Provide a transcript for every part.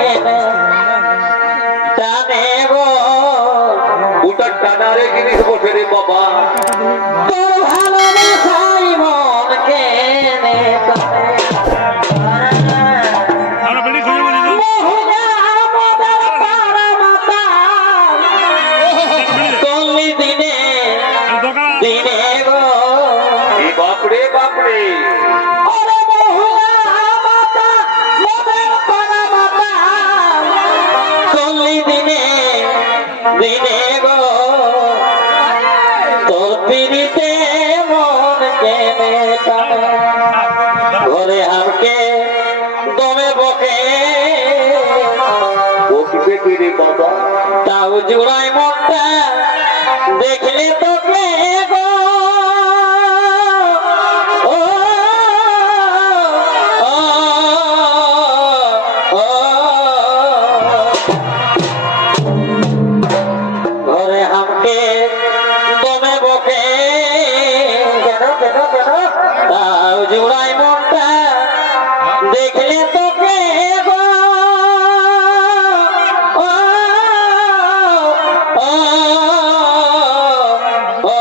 কেনে টানে গো ওটা টানারে জিনিস বসে রে বাবা তোর ভালোবাসাই মন কেনে টানে দিনে গো বাপরে বাপরে দিনে গো তোর পিড়িতে মন কেনে টানে ঘরে হামকে দমে বকে বসবে কি রে বাবা তাও জুড়াই মনটা দেখলে তোকে গো ও ও ও ঘরে হামকে দমে বকে কেন কেন কেন তাও জুড়াই মনটা দেখলে তোকে গো ও ও ও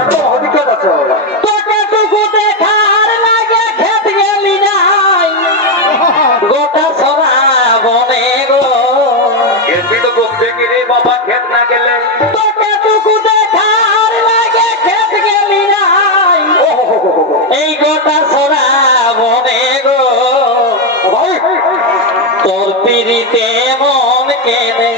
এত অধিকার আছে বাবা তোকে টুকু দেখার লাগে খেত গেলি নাই গোটা সরা বনে গো এসবি তো বসবে কি রে বাবা খেত না গেলে তোকে টুকু দেখার লাগে খেত গেলি নাই এই গোটা সরা বনে গো ভাই তোর পিড়িতে মন কেনে